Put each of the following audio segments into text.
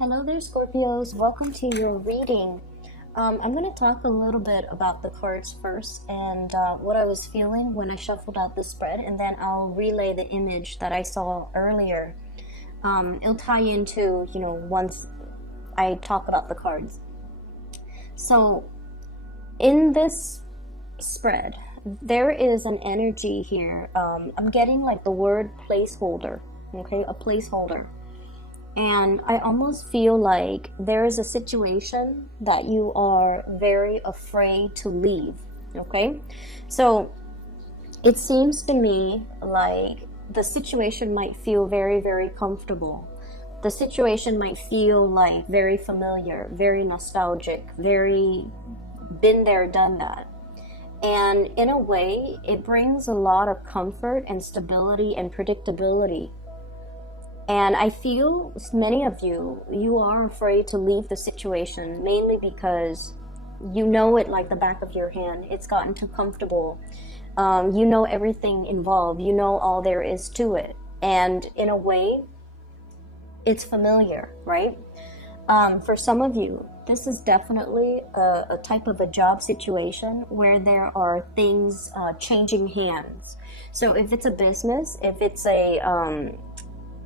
Hello there, Scorpios. Welcome to your reading. I'm going to talk a little bit about the cards first and what I was feeling when I shuffled out the spread, and then I'll relay the image that I saw earlier. It'll tie into, once I talk about the cards. So, in this spread, there is an energy here. I'm getting like the word placeholder, okay? A placeholder. And I almost feel like there is a situation that you are very afraid to leave, okay? So it seems to me like the situation might feel very, very comfortable. The situation might feel like very familiar, very nostalgic, very been there, done that. And in a way, it brings a lot of comfort and stability and predictability. And I feel many of you are afraid to leave the situation, mainly because you know it like the back of your hand. It's gotten too comfortable. You know everything involved. You know all there is to it. And in a way, it's familiar, right? For some of you, this is definitely a type of a job situation where there are things changing hands. So if it's a business, if it's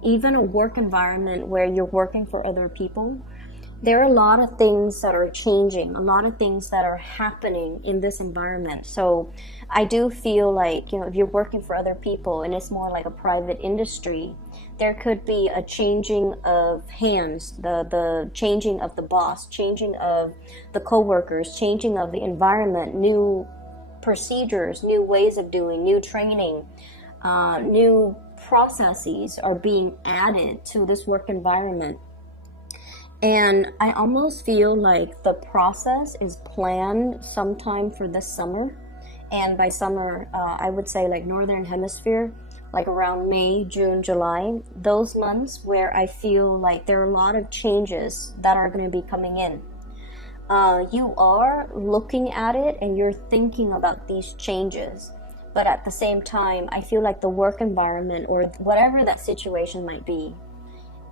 even a work environment where you're working for other people, there are a lot of things that are changing, a lot of things that are happening in this environment. So I do feel like, if you're working for other people and it's more like a private industry, there could be a changing of hands, the changing of the boss, changing of the co-workers, changing of the environment, new procedures, new ways of doing, new training, new processes are being added to this work environment. And I almost feel like the process is planned sometime for this summer. And by summer, I would say like Northern Hemisphere, like around May, June, July, those months where I feel like there are a lot of changes that are going to be coming in. You are looking at it and you're thinking about these changes. But at the same time, I feel like the work environment or whatever that situation might be,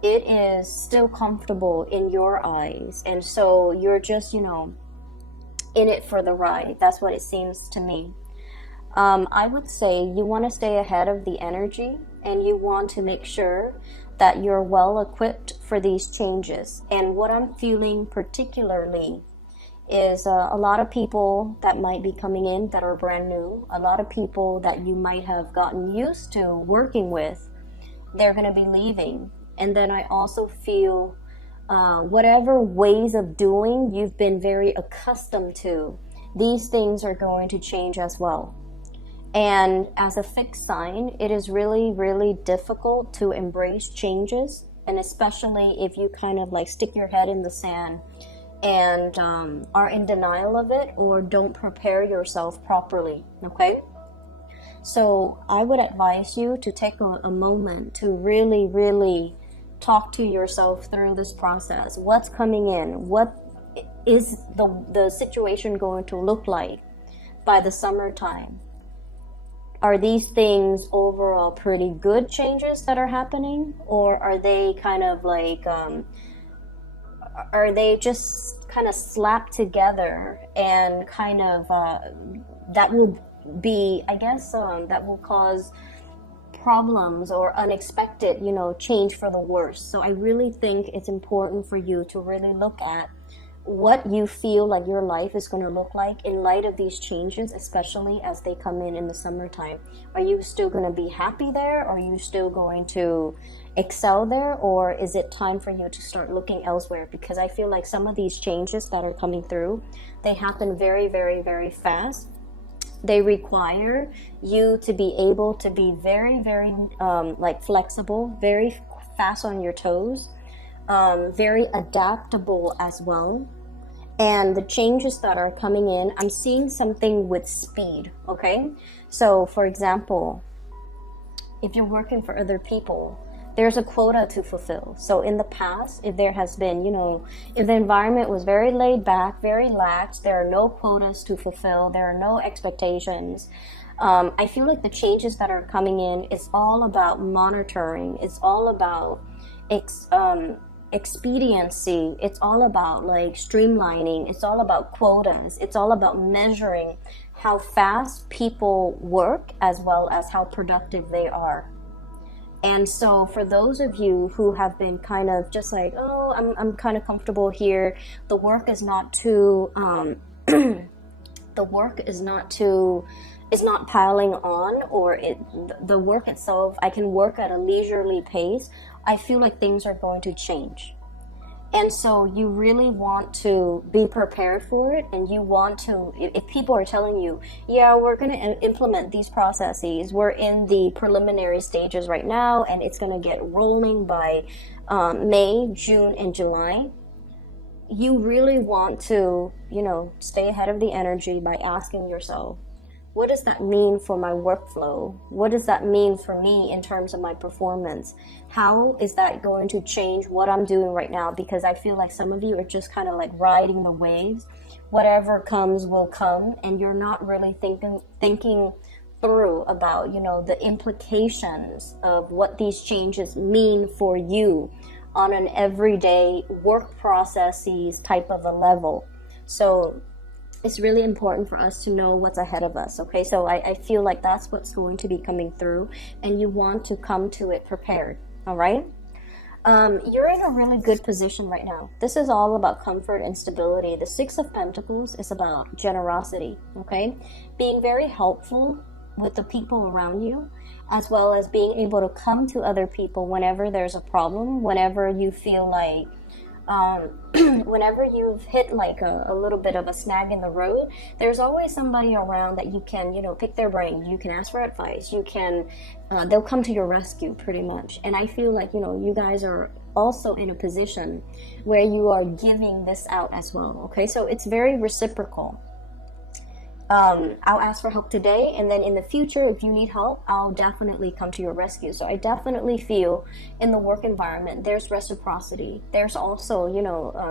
it is still comfortable in your eyes. And so you're just, in it for the ride. That's what it seems to me. I would say you want to stay ahead of the energy and you want to make sure that you're well equipped for these changes. And what I'm feeling particularly is a lot of people that might be coming in that are brand new, a lot of people that you might have gotten used to working with, they're going to be leaving. And then I also feel whatever ways of doing you've been very accustomed to, these things are going to change as well. And as a fixed sign, it is really, really difficult to embrace changes, and especially if you kind of like stick your head in the sand and are in denial of it or don't prepare yourself properly, okay? So I would advise you to take a moment to really, really talk to yourself through this process. What's coming in? What is the situation going to look like by the summertime? Are these things overall pretty good changes that are happening? Or are they kind of like... are they just kind of slapped together and kind of that will be, I guess, that will cause problems or unexpected, change for the worse. So I really think it's important for you to really look at what you feel like your life is going to look like in light of these changes, especially as they come in the summertime. Are you still going to be happy there? Are you still going to excel there? Or is it time for you to start looking elsewhere? Because I feel like some of these changes that are coming through, they happen very, very, very fast. They require you to be able to be very, very flexible, very fast on your toes, very adaptable as well. And the changes that are coming in, I'm seeing something with speed, okay? So for example, if you're working for other people, there's a quota to fulfill. So in the past, if there has been, if the environment was very laid back, very lax, there are no quotas to fulfill, there are no expectations. I feel like the changes that are coming in, it's all about monitoring. It's all about expediency. It's all about like streamlining. It's all about quotas. It's all about measuring how fast people work as well as how productive they are. And so for those of you who have been kind of just like, oh, I'm kind of comfortable here, the work is not too the work is not piling on, or the work itself, I can work at a leisurely pace. I feel like things are going to change. And so you really want to be prepared for it, and you want to, if people are telling you, yeah, we're going to implement these processes, we're in the preliminary stages right now, and it's going to get rolling by May, June, and July, you really want to, stay ahead of the energy by asking yourself, what does that mean for my workflow? What does that mean for me in terms of my performance? How is that going to change what I'm doing right now? Because I feel like some of you are just kind of like riding the waves. Whatever comes will come, and you're not really thinking through about, the implications of what these changes mean for you on an everyday work processes type of a level. So it's really important for us to know what's ahead of us, okay? So I feel like that's what's going to be coming through, and you want to come to it prepared, all right? You're in a really good position right now. This is all about comfort and stability. The Six of Pentacles is about generosity, okay? Being very helpful with the people around you, as well as being able to come to other people whenever there's a problem, whenever you feel like whenever you've hit like a little bit of a snag in the road, there's always somebody around that you can, pick their brain. You can ask for advice. You can, they'll come to your rescue pretty much. And I feel like, you guys are also in a position where you are giving this out as well. Okay, so it's very reciprocal. I'll ask for help today, and then in the future, if you need help, I'll definitely come to your rescue. So I definitely feel in the work environment, there's reciprocity. There's also,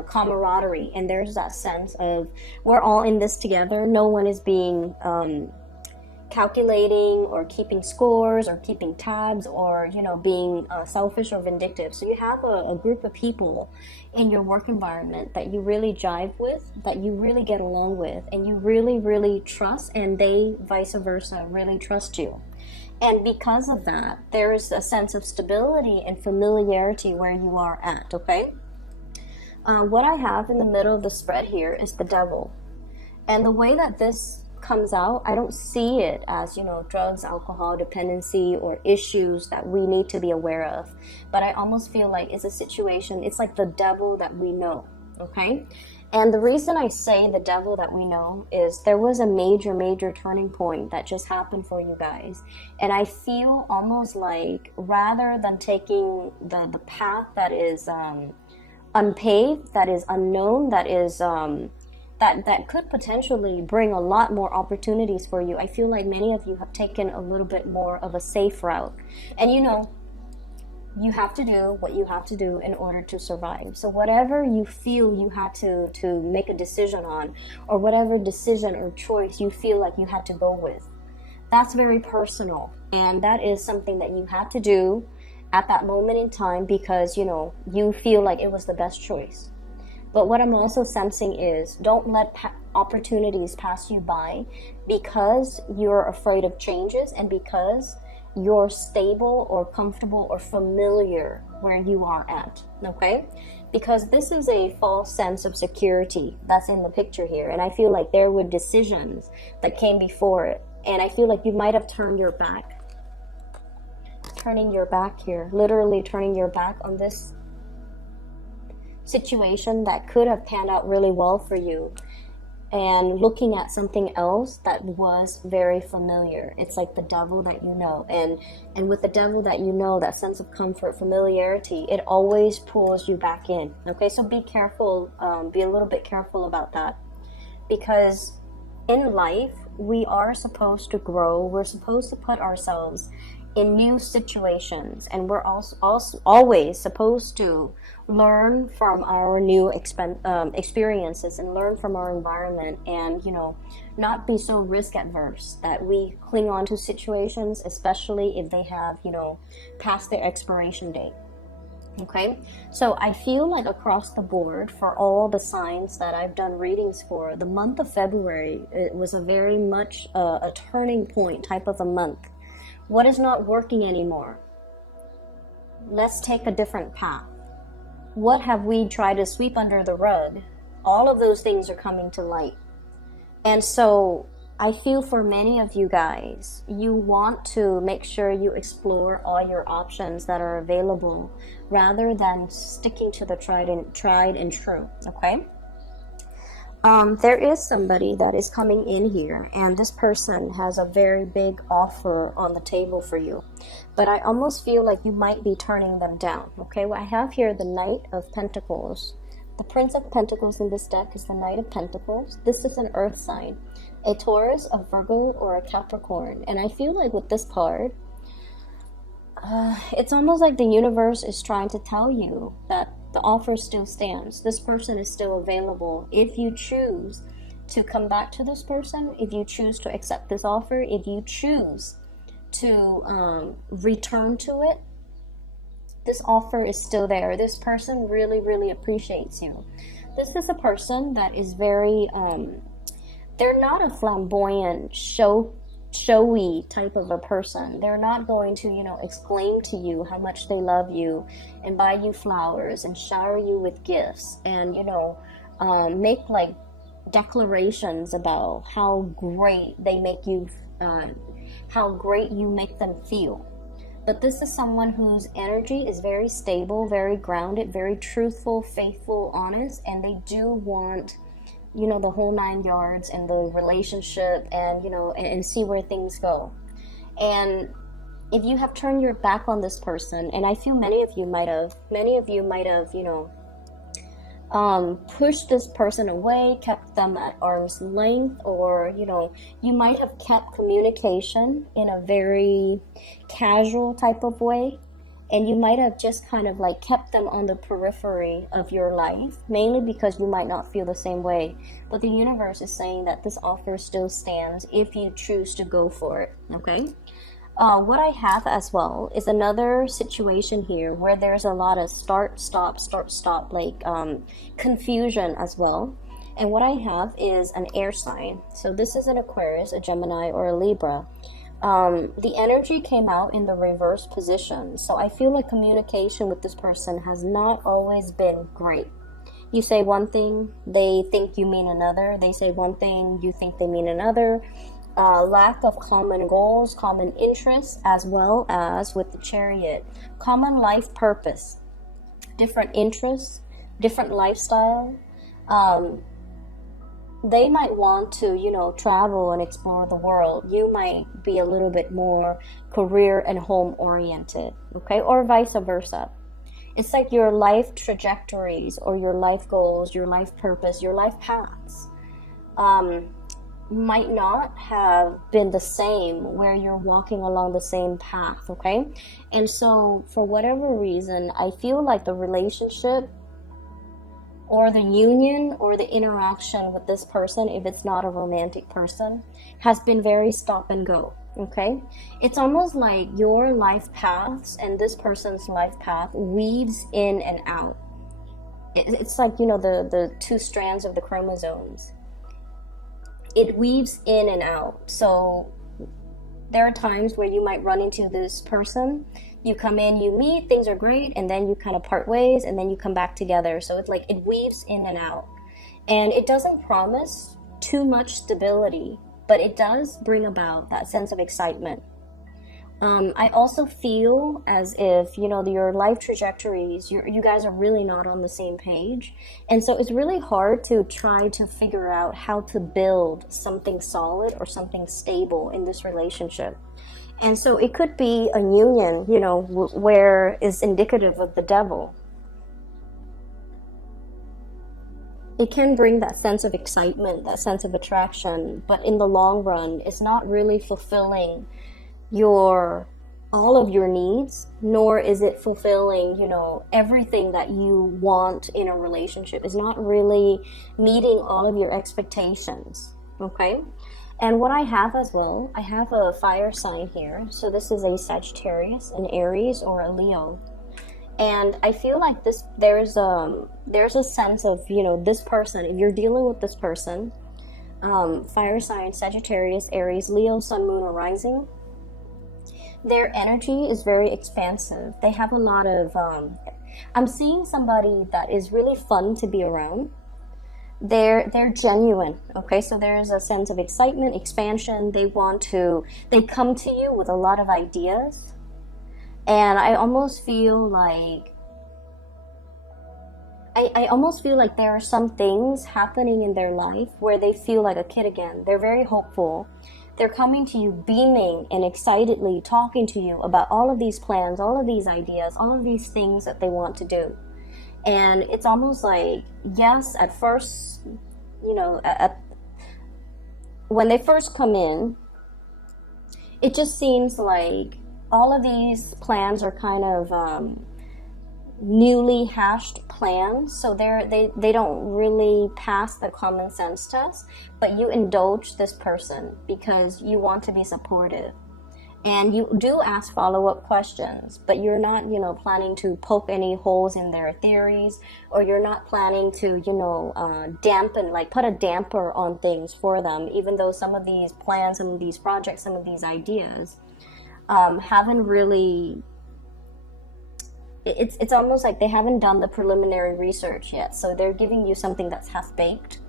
camaraderie, and there's that sense of we're all in this together. No one is being calculating or keeping scores or keeping tabs or being selfish or vindictive. So you have a group of people in your work environment that you really jive with, that you really get along with, and you really trust, and they vice versa really trust you. And because of that, there is a sense of stability and familiarity where you are at, okay? What I have in the middle of the spread here is the Devil. And the way that this comes out, I don't see it as, drugs, alcohol, dependency, or issues that we need to be aware of. But I almost feel like it's a situation, it's like the devil that we know, okay? And the reason I say the devil that we know is there was a major turning point that just happened for you guys. And I feel almost like rather than taking the path that is unpaved, that is unknown, that is that could potentially bring a lot more opportunities for you, I feel like many of you have taken a little bit more of a safe route. And you have to do what you have to do in order to survive. So whatever you feel you had to make a decision on, or whatever decision or choice you feel like you had to go with, that's very personal. And that is something that you had to do at that moment in time because, you feel like it was the best choice. But what I'm also sensing is don't let opportunities pass you by because you're afraid of changes and because you're stable or comfortable or familiar where you are at, okay? Because this is a false sense of security that's in the picture here. And I feel like there were decisions that came before it. And I feel like you might have turned your back. Turning your back here, literally turning your back on this situation that could have panned out really well for you and looking at something else that was very familiar. It's like the devil that you know, and with the devil that you know, that sense of comfort, familiarity, it always pulls you back in. Okay, so be careful, be a little bit careful about that, because in life we are supposed to grow. We're supposed to put ourselves in new situations, and we're also always supposed to learn from our new experiences and learn from our environment, and not be so risk adverse that we cling on to situations, especially if they have passed their expiration date. Okay, so I feel like across the board for all the signs that I've done readings for, the month of February, it was a very much a turning point type of a month. What is not working anymore? Let's take a different path. What have we tried to sweep under the rug? All of those things are coming to light. And so I feel for many of you guys, you want to make sure you explore all your options that are available rather than sticking to the tried and true, okay? There is somebody that is coming in here, and this person has a very big offer on the table for you. But I almost feel like you might be turning them down, okay? What I have here, the Knight of Pentacles. The Prince of Pentacles in this deck is the Knight of Pentacles. This is an earth sign, a Taurus, a Virgo, or a Capricorn. And I feel like with this card, it's almost like the universe is trying to tell you that the offer still stands. This person is still available. If you choose to come back to this person, if you choose to accept this offer, if you choose to return to it, this offer is still there. This person really, really appreciates you. This is a person that is very, they're not a flamboyant, showy type of a person. They're not going to, exclaim to you how much they love you and buy you flowers and shower you with gifts and, make like declarations about how great they make you, how great you make them feel. But this is someone whose energy is very stable, very grounded, very truthful, faithful, honest, and they do want, the whole 9 yards in the relationship and, and see where things go. And if you have turned your back on this person, and I feel many of you might have, pushed this person away, kept them at arm's length, or, you might have kept communication in a very casual type of way. And you might have just kind of like kept them on the periphery of your life, mainly because you might not feel the same way. But the universe is saying that this offer still stands if you choose to go for it, okay? What I have as well is another situation here where there's a lot of start, stop, like confusion as well. And what I have is an air sign. So this is an Aquarius, a Gemini, or a Libra. The energy came out in the reverse position. So I feel like communication with this person has not always been great. You say one thing, they think you mean another. They say one thing, you think they mean another. Lack of common goals, common interests, as well as with the Chariot. Common life purpose. Different interests, different lifestyle. They might want to, travel and explore the world. You might be a little bit more career and home oriented, okay? Or vice versa. It's like your life trajectories or your life goals, your life purpose, your life paths might not have been the same where you're walking along the same path, okay? And so for whatever reason, I feel like the relationship or the union or the interaction with this person, if it's not a romantic person, has been very stop and go, okay? It's almost like your life paths and this person's life path weaves in and out. It's like, the two strands of the chromosomes. It weaves in and out. So there are times where you might run into this person. You come in, you meet, things are great, and then you kind of part ways, and then you come back together. So it's like it weaves in and out. And it doesn't promise too much stability, but it does bring about that sense of excitement. I also feel as if, your life trajectories, you guys are really not on the same page. And so it's really hard to try to figure out how to build something solid or something stable in this relationship. And so it could be a union, where is indicative of the devil. It can bring that sense of excitement, that sense of attraction, but in the long run, it's not really fulfilling all of your needs, nor is it fulfilling, everything that you want in a relationship. It's not really meeting all of your expectations, okay? And what I have as well, I have a fire sign here. So this is a Sagittarius, an Aries, or a Leo. And I feel like there's a sense of, you know, this person, if you're dealing with this person, fire sign, Sagittarius, Aries, Leo, Sun, Moon, or Rising, their energy is very expansive. They have a lot of, I'm seeing somebody that is really fun to be around. They're genuine, okay? So there's a sense of excitement, expansion. They come to you with a lot of ideas. And I almost feel like there are some things happening in their life where they feel like a kid again. They're very hopeful. They're coming to you beaming and excitedly talking to you about all of these plans, all of these ideas, all of these things that they want to do. And it's almost like, yes, at first, you know, when they first come in, it just seems like all of these plans are kind of newly hashed plans, so they don't really pass the common sense test, but you indulge this person because you want to be supportive. And you do ask follow-up questions, but you're not, you know, planning to poke any holes in their theories, or you're not planning to, you know, dampen, like put a damper on things for them, even though some of these plans, some of these projects, some of these ideas haven't really, it's almost like they haven't done the preliminary research yet. So they're giving you something that's half-baked,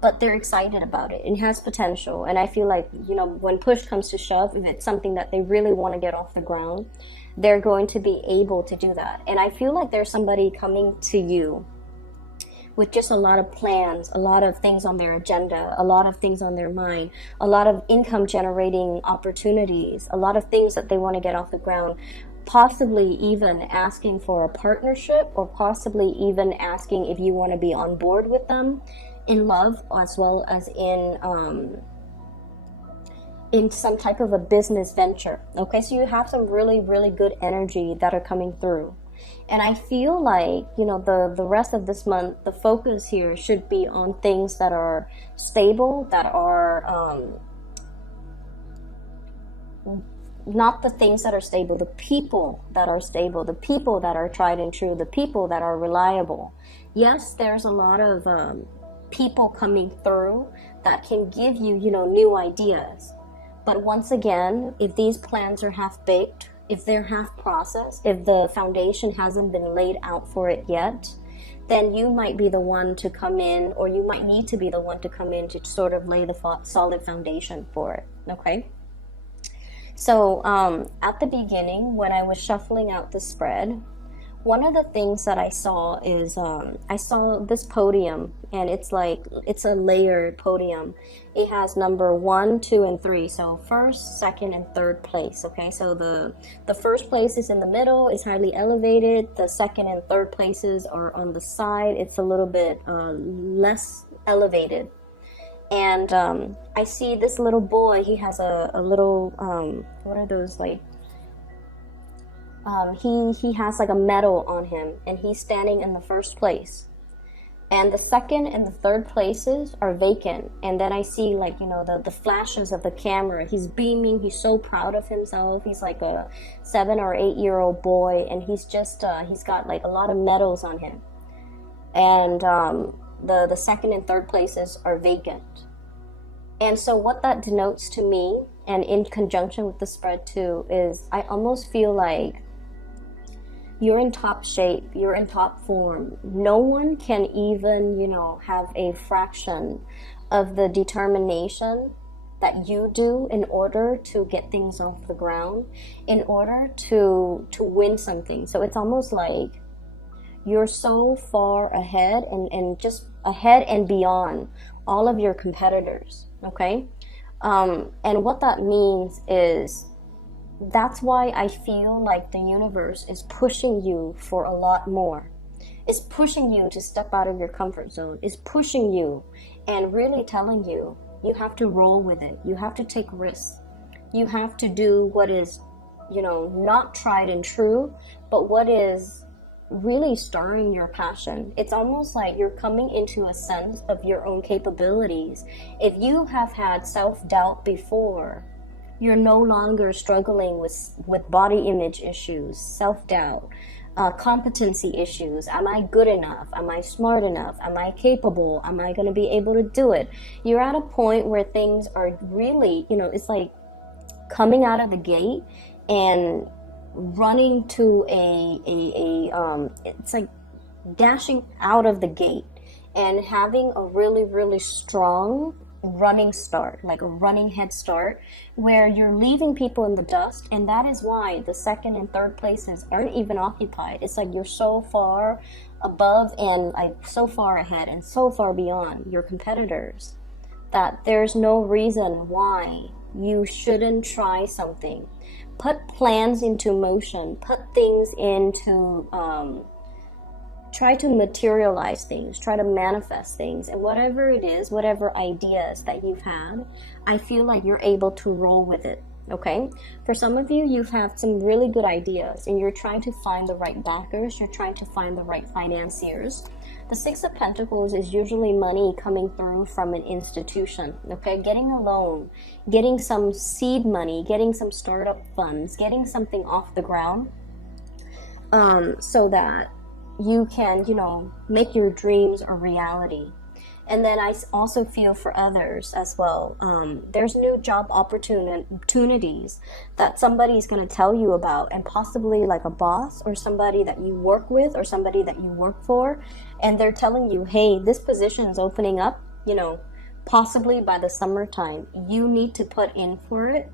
but they're excited about it. It has potential. And I feel like, you know, when push comes to shove, if it's something that they really want to get off the ground, they're going to be able to do that. And I feel like there's somebody coming to you with just a lot of plans, a lot of things on their agenda, a lot of things on their mind, a lot of income generating opportunities, a lot of things that they want to get off the ground, possibly even asking for a partnership, or possibly even asking if you want to be on board with them in love, as well as in some type of a business venture. Okay, so you have some really, really good energy that are coming through. And I feel like, you know, the rest of this month, the focus here should be on things that are stable, that are not the things that are stable, the people that are stable, the people that are tried and true, the people that are reliable. Yes, there's a lot of people coming through that can give you, you know, new ideas. But once again, if these plans are half-baked, if they're half-processed, if the foundation hasn't been laid out for it yet, then you might be the one to come in, or you might need to be the one to come in to sort of lay the solid foundation for it, okay? So at the beginning, when I was shuffling out the spread, one of the things that I saw is I saw this podium, and it's a layered podium. It has number 1, 2, and 3. So first, second, and third place. Okay, so the first place is in the middle. It's highly elevated. The second and third places are on the side. It's a little bit less elevated. And I see this little boy. He has a little what are those, like? He has like a medal on him, and he's standing in the first place. And the second and the third places are vacant. And then I see, like, you know, the flashes of the camera. He's beaming. He's so proud of himself. He's like a 7 or 8 year old boy, and he's just he's got like a lot of medals on him. And the second and third places are vacant. And so what that denotes to me, and in conjunction with the spread too, is I almost feel like you're in top shape, you're in top form. No one can even, you know, have a fraction of the determination that you do in order to get things off the ground, in order to win something. So it's almost like you're so far ahead and just ahead and beyond all of your competitors, okay? And what that means is, that's why I feel like the universe is pushing you for a lot more. It's pushing you to step out of your comfort zone. It's pushing you and really telling you, you have to roll with it. You have to take risks. You have to do what is, you know, not tried and true, but what is really stirring your passion. It's almost like you're coming into a sense of your own capabilities. If you have had self-doubt before, you're no longer struggling with body image issues, self-doubt, competency issues. Am I good enough? Am I smart enough? Am I capable? Am I going to be able to do it? You're at a point where things are really, it's like coming out of the gate and running to it's like dashing out of the gate and having a really, really strong running start, like a running head start, where you're leaving people in the dust. And that is why the second and third places aren't even occupied. It's like you're so far above and like so far ahead and so far beyond your competitors that there's no reason why you shouldn't try something. Put plans into motion, put things into try to materialize things, try to manifest things, and whatever it is, whatever ideas that you've had, I feel like you're able to roll with it, okay? For some of you, you've had some really good ideas, and you're trying to find the right backers, you're trying to find the right financiers. The Six of Pentacles is usually money coming through from an institution, okay? Getting a loan, getting some seed money, getting some startup funds, getting something off the ground, so that you can, make your dreams a reality. And then I also feel for others as well. There's new job opportunities that somebody's going to tell you about, and possibly like a boss or somebody that you work with or somebody that you work for. And they're telling you, hey, this position is opening up, possibly by the summertime. You need to put in for it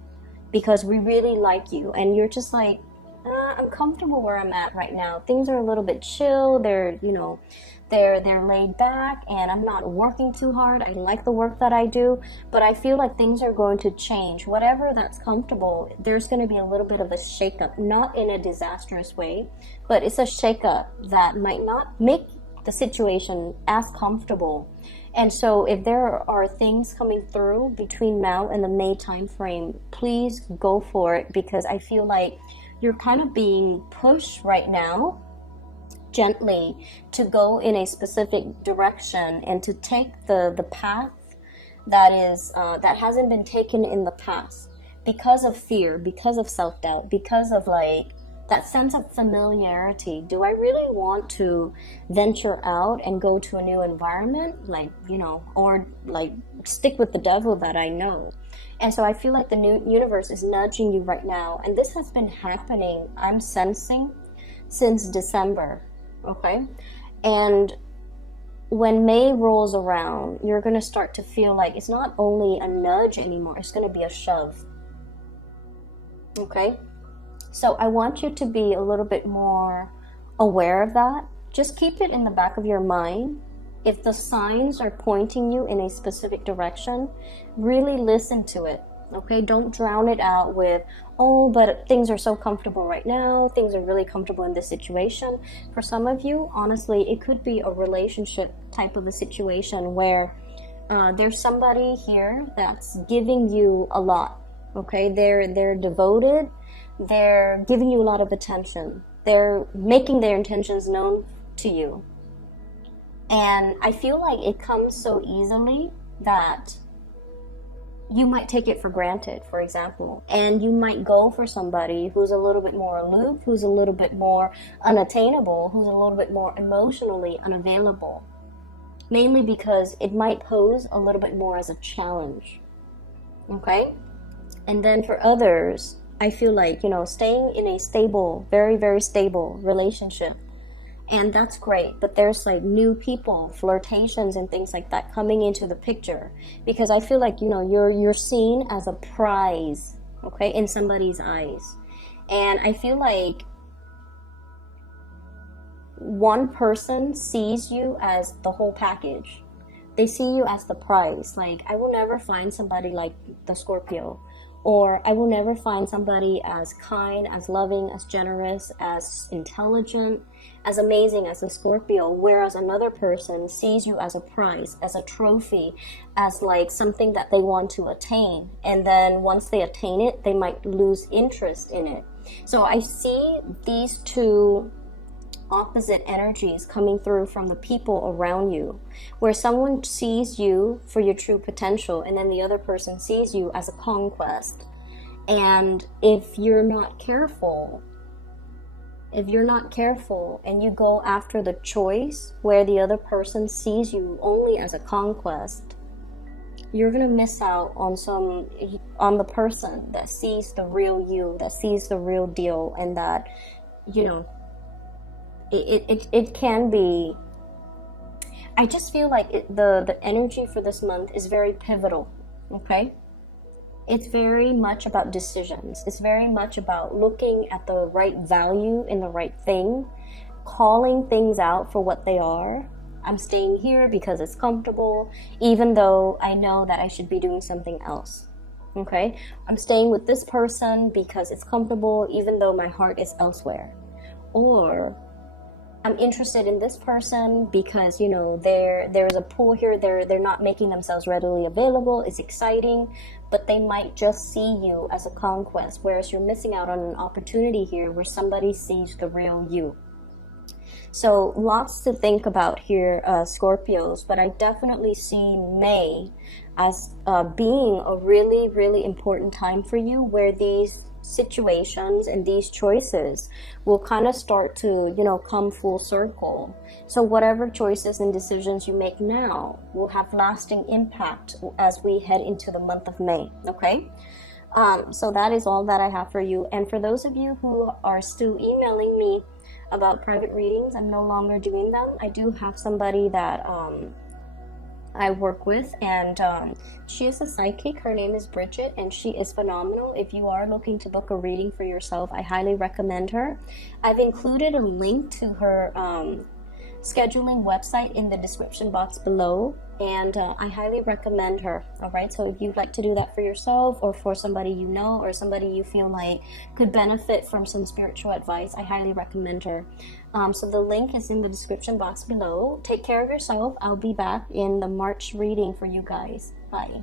because we really like you. And you're just like, I'm comfortable where I'm at right now. Things are a little bit chill. They're, they're laid back, and I'm not working too hard. I like the work that I do, but I feel like things are going to change. Whatever that's comfortable, there's going to be a little bit of a shakeup, not in a disastrous way, but it's a shakeup that might not make the situation as comfortable. And so if there are things coming through between now and the May time frame, please go for it, because I feel like you're kind of being pushed right now, gently, to go in a specific direction and to take the path that is that hasn't been taken in the past because of fear, because of self-doubt, because of like that sense of familiarity. Do I really want to venture out and go to a new environment, or like stick with the devil that I know? And so I feel like the new universe is nudging you right now. And this has been happening, I'm sensing, since December, okay? And when May rolls around, you're going to start to feel like it's not only a nudge anymore, it's going to be a shove, okay? So I want you to be a little bit more aware of that. Just keep it in the back of your mind. If the signs are pointing you in a specific direction, really listen to it, okay? Don't drown it out with, oh, but things are so comfortable right now. Things are really comfortable in this situation. For some of you, honestly, it could be a relationship type of a situation where there's somebody here that's giving you a lot, okay? They're devoted. They're giving you a lot of attention. They're making their intentions known to you. And I feel like it comes so easily that you might take it for granted, for example. And you might go for somebody who's a little bit more aloof, who's a little bit more unattainable, who's a little bit more emotionally unavailable. Mainly because it might pose a little bit more as a challenge. Okay? And then for others, I feel like, staying in a stable, very, very stable relationship, and that's great, but there's like new people, flirtations and things like that coming into the picture, because I feel like, you're seen as a prize, okay, in somebody's eyes. And I feel like one person sees you as the whole package. They see you as the prize. Like, I will never find somebody like the Scorpio. Or I will never find somebody as kind, as loving, as generous, as intelligent, as amazing as a Scorpio. Whereas another person sees you as a prize, as a trophy, as like something that they want to attain. And then once they attain it, they might lose interest in it. So I see these two opposite energies coming through from the people around you, where someone sees you for your true potential, and then the other person sees you as a conquest. And if you're not careful, if you're not careful and you go after the choice where the other person sees you only as a conquest, you're gonna miss out on the person that sees the real you, that sees the real deal, and that, you know, it can be. I just feel like the energy for this month is very pivotal. Okay, it's very much about decisions. It's very much about looking at the right value in the right thing, calling things out for what they are. I'm staying here because it's comfortable, even though I know that I should be doing something else. Okay? I'm staying with this person because it's comfortable, even though my heart is elsewhere. Or I'm interested in this person because, you know, there's a pull here. They're not making themselves readily available. It's exciting, but they might just see you as a conquest, whereas you're missing out on an opportunity here where somebody sees the real you. So lots to think about here, Scorpios, but I definitely see May as being a really, really important time for you, where these situations and these choices will kind of start to, you know, come full circle. So whatever choices and decisions you make now will have lasting impact as we head into the month of May. Okay, so that is all that I have for you. And for those of you who are still emailing me about private readings, I'm no longer doing them. I do have somebody that I work with, and she is a psychic. Her name is Bridget, and she is phenomenal. If you are looking to book a reading for yourself, I highly recommend her. I've included a link to her scheduling website in the description box below, and I highly recommend her. All right, so if you'd like to do that for yourself, or for somebody you know, or somebody you feel like could benefit from some spiritual advice, I highly recommend her. So the link is in the description box below. Take care of yourself. I'll be back in the March reading for you guys. Bye.